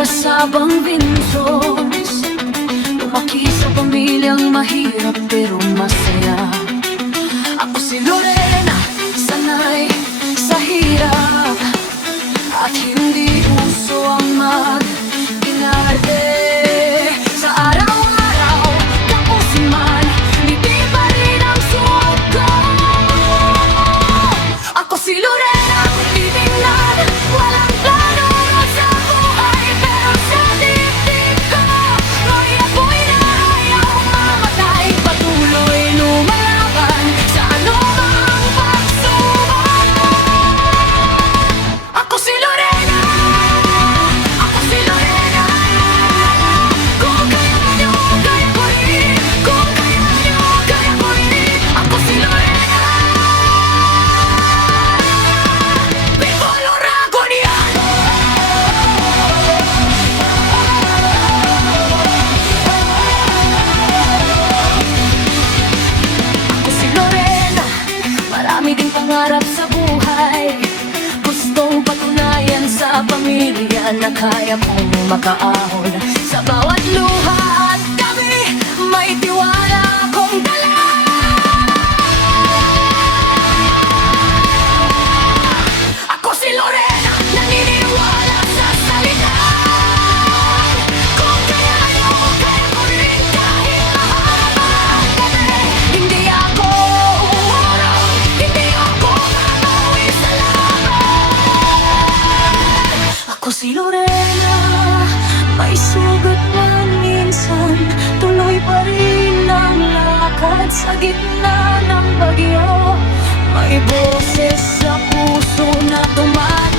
Kasabang Vinsos, lumaki sa pamilyang mahirap pero masaya. Ako si Lorena, sanay sa hirap, at hindi uso ang mag-inarte. Sa araw-araw, tapusin man, hindi pa rin ang suot ko. Ako si Lorena, kung titingnan, walang plano sa buhay, pero sa dibdib ko, may apoy na ayaw mamatay. Patuloy lumalaban sa anumang pagsubok. Ako si Lorena, ako si Lorena. Kung kaya nyo, kaya ko rin. Kung kaya nyo, kaya ko rin. Ako si Lorena. Bicolor Agoniano. Ako si Lorena, marami ding pangarap sa buhay. Gustong patunayan sa pamilya na kaya kong makaahon sa bawat luha, at kami may tiwala akong dala. Ako si Lorena, naniniwala sa salita. Kung kaya nyo, kaya ko rin kahit mahaba ang gabi. Hindi ako uurong, hindi ako mabawi sa laban. Ako si Lorena, may sugat man minsan, tuloy pa rin ang lakad sa gitna ng bagyo. May boses sa puso na tumatakbo.